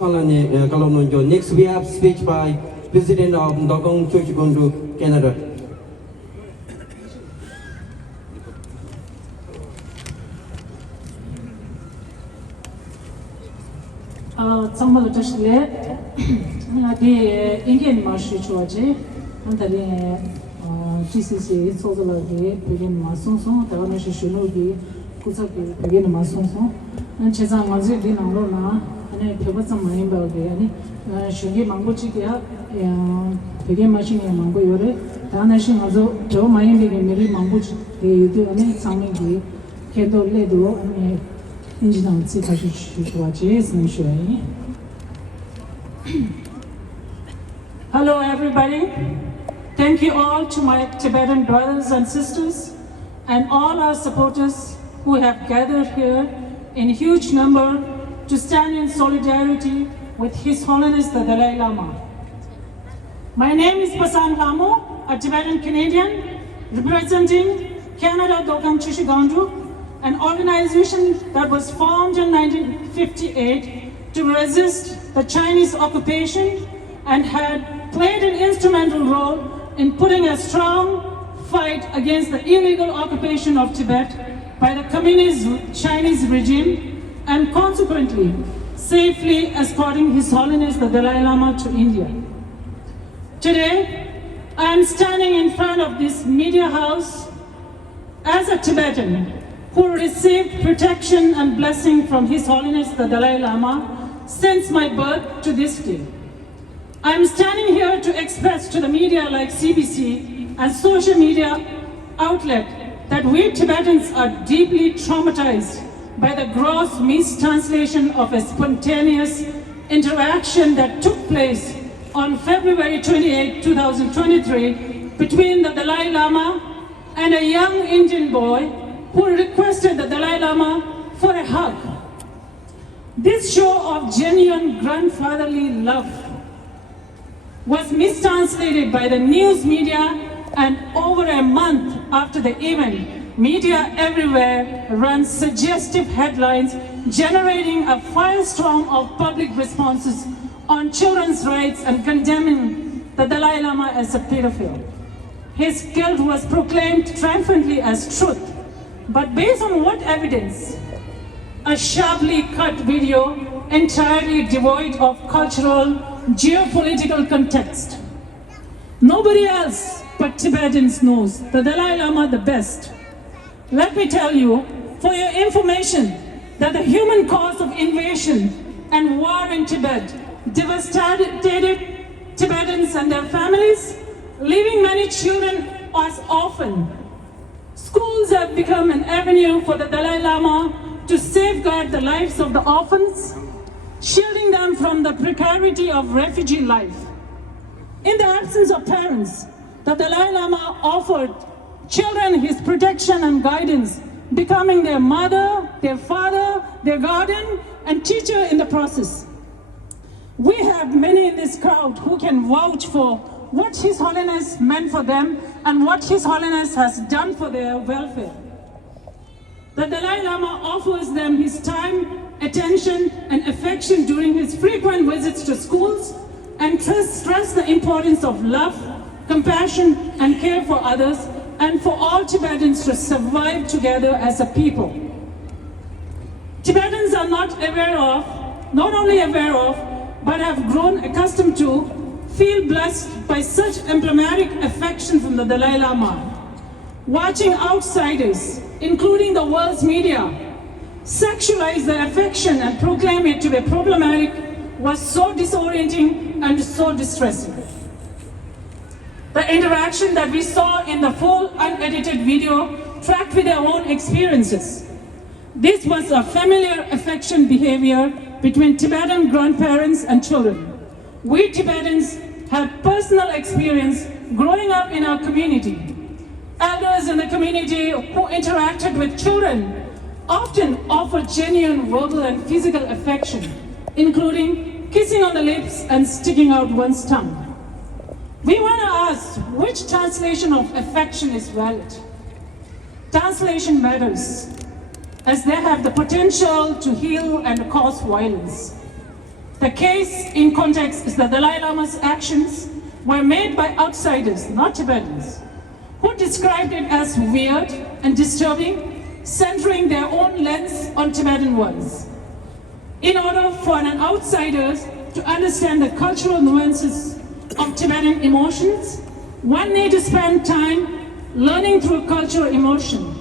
Next, we have speech by President of Dokham Chushi Gangdruk, Canada. Sammal Tashle, the Indian Marshal Chuaji, and the GCC, Sozalagi, begin Masonson, the Onishi Shunogi, Kusaki, begin Masonson, and Chezan Mazi Dinarona. People some money about the Shingi Manguchi, begin machine and Mango Yore, Tanashing also, Joe Mind and Mary Manguchi, they do any something, Kedo Ledo, and Engine Sitashi watches and Shui. Hello, everybody. Thank you all to my Tibetan brothers and sisters and all our supporters who have gathered here in huge number to stand in solidarity with His Holiness the Dalai Lama. My name is Passang Lhamo, a Tibetan Canadian representing Toronto Dokham Chushi Gangdruk, an organization that was formed in 1958 to resist the Chinese occupation and had played an instrumental role in putting a strong fight against the illegal occupation of Tibet by the communist Chinese regime, and consequently, safely escorting His Holiness the Dalai Lama to India. Today, I am standing in front of this media house as a Tibetan who received protection and blessing from His Holiness the Dalai Lama since my birth to this day. I am standing here to express to the media like CBC and social media outlet that we Tibetans are deeply traumatized by the gross mistranslation of a spontaneous interaction that took place on February 28, 2023 between the Dalai Lama and a young Indian boy who requested the Dalai Lama for a hug. This show of genuine grandfatherly love was mistranslated by the news media, and over a month after the event, media everywhere ran suggestive headlines generating a firestorm of public responses on children's rights and condemning the Dalai Lama as a pedophile. His guilt was proclaimed triumphantly as truth, but based on what evidence? A sharply cut video entirely devoid of cultural, geopolitical context. Nobody else but Tibetans knows the Dalai Lama the best. Let me tell you, for your information, that the human cause of invasion and war in Tibet devastated Tibetans and their families, leaving many children as orphans. Schools have become an avenue for the Dalai Lama to safeguard the lives of the orphans, shielding them from the precarity of refugee life. In the absence of parents, the Dalai Lama offered children his protection and guidance, becoming their mother, their father, their guardian, and teacher in the process. We have many in this crowd who can vouch for what His Holiness meant for them and what His Holiness has done for their welfare. The Dalai Lama offers them his time, attention, and affection during his frequent visits to schools and stress the importance of love, compassion, and care for others, and for all Tibetans to survive together as a people. Tibetans are not only aware of, but have grown accustomed to, feel blessed by such emblematic affection from the Dalai Lama. Watching outsiders, including the world's media, sexualize the affection and proclaim it to be problematic was so disorienting and so distressing. The interaction that we saw in the full unedited video tracked with their own experiences. This was a familiar affection behavior between Tibetan grandparents and children. We Tibetans had personal experience growing up in our community. Elders in the community who interacted with children often offered genuine verbal and physical affection, including kissing on the lips and sticking out one's tongue. We want to ask which translation of affection is valid. Translation matters, as they have the potential to heal and cause violence. The case in context is that Dalai Lama's actions were made by outsiders, not Tibetans, who described it as weird and disturbing, centering their own lens on Tibetan ones. In order for an outsider to understand the cultural nuances of Tibetan emotions, one needs to spend time learning through cultural emotion.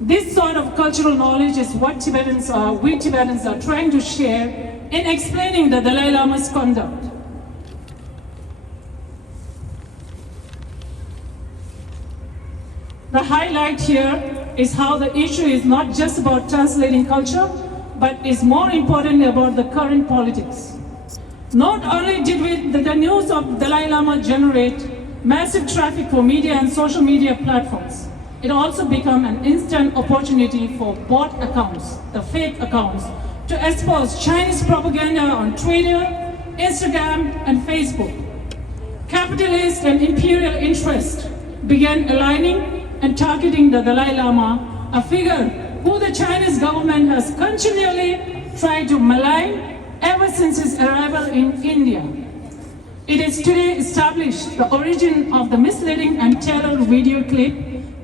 This sort of cultural knowledge is what we Tibetans are trying to share in explaining the Dalai Lama's conduct. The highlight here is how the issue is not just about translating culture, but is more importantly about the current politics. Not only did the news of Dalai Lama generate massive traffic for media and social media platforms, it also became an instant opportunity for bot accounts, the fake accounts, to expose Chinese propaganda on Twitter, Instagram, and Facebook. Capitalist and imperial interests began aligning and targeting the Dalai Lama, a figure who the Chinese government has continually tried to malign ever since his arrival in India. It is today established the origin of the misleading and tailored video clip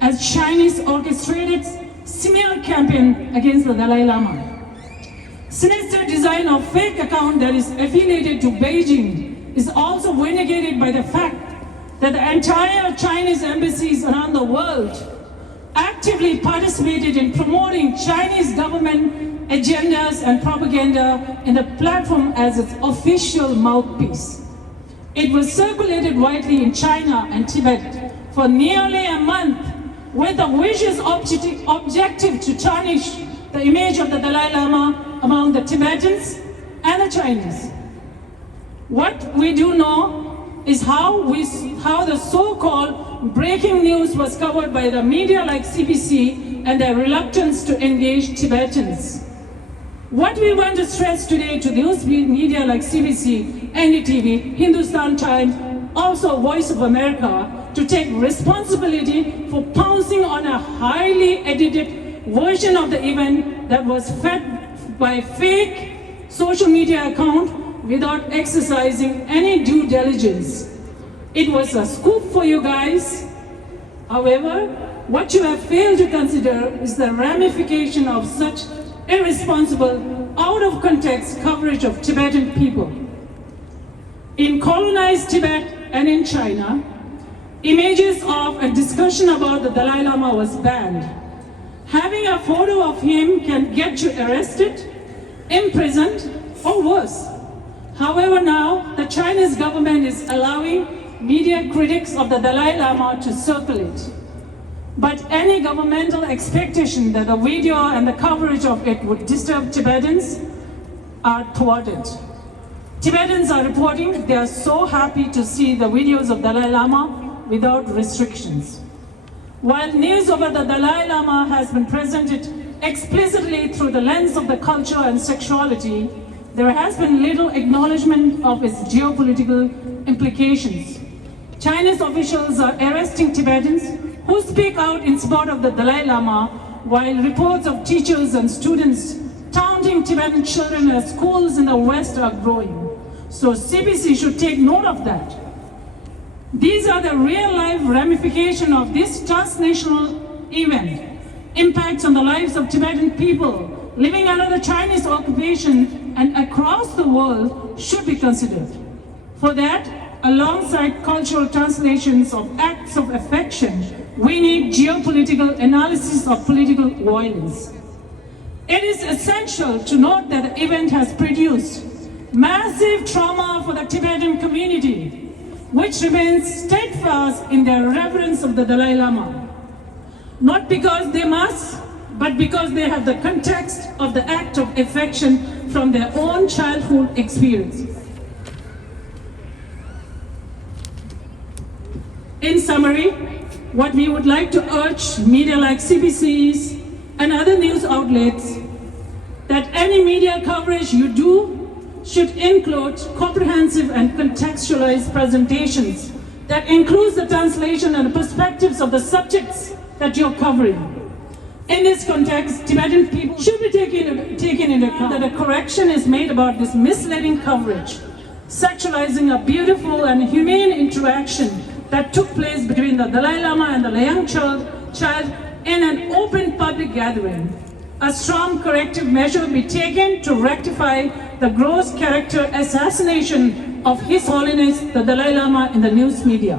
as Chinese orchestrated smear campaign against the Dalai Lama. Sinister design of fake account that is affiliated to Beijing is also vindicated by the fact that the entire Chinese embassies around the world actively participated in promoting Chinese government agendas and propaganda in the platform as its official mouthpiece. It was circulated widely in China and Tibet for nearly a month with a vicious objective to tarnish the image of the Dalai Lama among the Tibetans and the Chinese. What we do know is how the so-called breaking news was covered by the media like CBC and their reluctance to engage Tibetans. What we want to stress today to news media like CBC, NDTV, Hindustan Times, also Voice of America, to take responsibility for pouncing on a highly edited version of the event that was fed by fake social media account without exercising any due diligence. It was a scoop for you guys. However, what you have failed to consider is the ramification of such irresponsible, out of context coverage of Tibetan people. In colonized Tibet and in China, images of a discussion about the Dalai Lama was banned. Having a photo of him can get you arrested, imprisoned, or worse. However, now the Chinese government is allowing media critics of the Dalai Lama to circulate. But any governmental expectation that the video and the coverage of it would disturb Tibetans are thwarted. Tibetans are reporting they are so happy to see the videos of Dalai Lama without restrictions. While news about the Dalai Lama has been presented explicitly through the lens of the culture and sexuality, there has been little acknowledgement of its geopolitical implications. Chinese officials are arresting Tibetans who speak out in support of the Dalai Lama, while reports of teachers and students taunting Tibetan children at schools in the West are growing. So CBC should take note of that. These are the real-life ramifications of this transnational event. Impacts on the lives of Tibetan people living under the Chinese occupation and across the world should be considered. For that, alongside cultural translations of acts of affection, we need geopolitical analysis of political violence. It is essential to note that the event has produced massive trauma for the Tibetan community, which remains steadfast in their reverence of the Dalai Lama. Not because they must, but because they have the context of the act of affection from their own childhood experience. In summary, what we would like to urge media like CBCs and other news outlets, that any media coverage you do should include comprehensive and contextualized presentations that includes the translation and perspectives of the subjects that you're covering. In this context, Tibetan people should be taken into account that a correction is made about this misleading coverage, sexualizing a beautiful and humane interaction that took place between the Dalai Lama and the young child in an open public gathering. A strong corrective measure be taken to rectify the gross character assassination of His Holiness the Dalai Lama in the news media.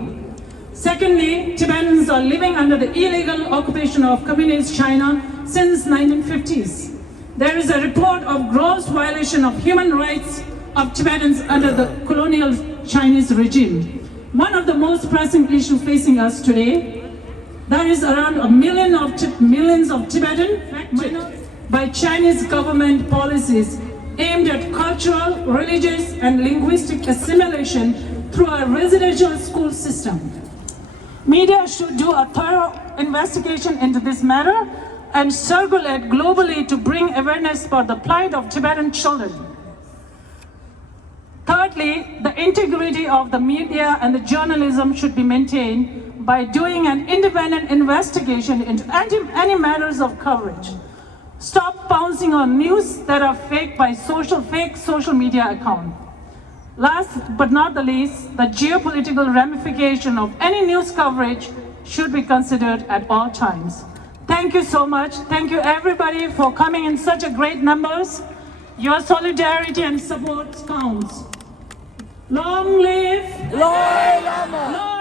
Secondly, Tibetans are living under the illegal occupation of Communist China since 1950s. There is a report of gross violation of human rights of Tibetans under the colonial Chinese regime. One of the most pressing issues facing us today, there is around millions of Tibetan by Chinese government policies aimed at cultural, religious, and linguistic assimilation through a residential school system. Media should do a thorough investigation into this matter and circulate globally to bring awareness for the plight of Tibetan children. Thirdly, the integrity of the media and the journalism should be maintained by doing an independent investigation into any matters of coverage. Stop pouncing on news that are fake social media accounts. Last but not the least, the geopolitical ramification of any news coverage should be considered at all times. Thank you so much. Thank you everybody for coming in such a great numbers. Your solidarity and support counts. Long live Dalai Lama!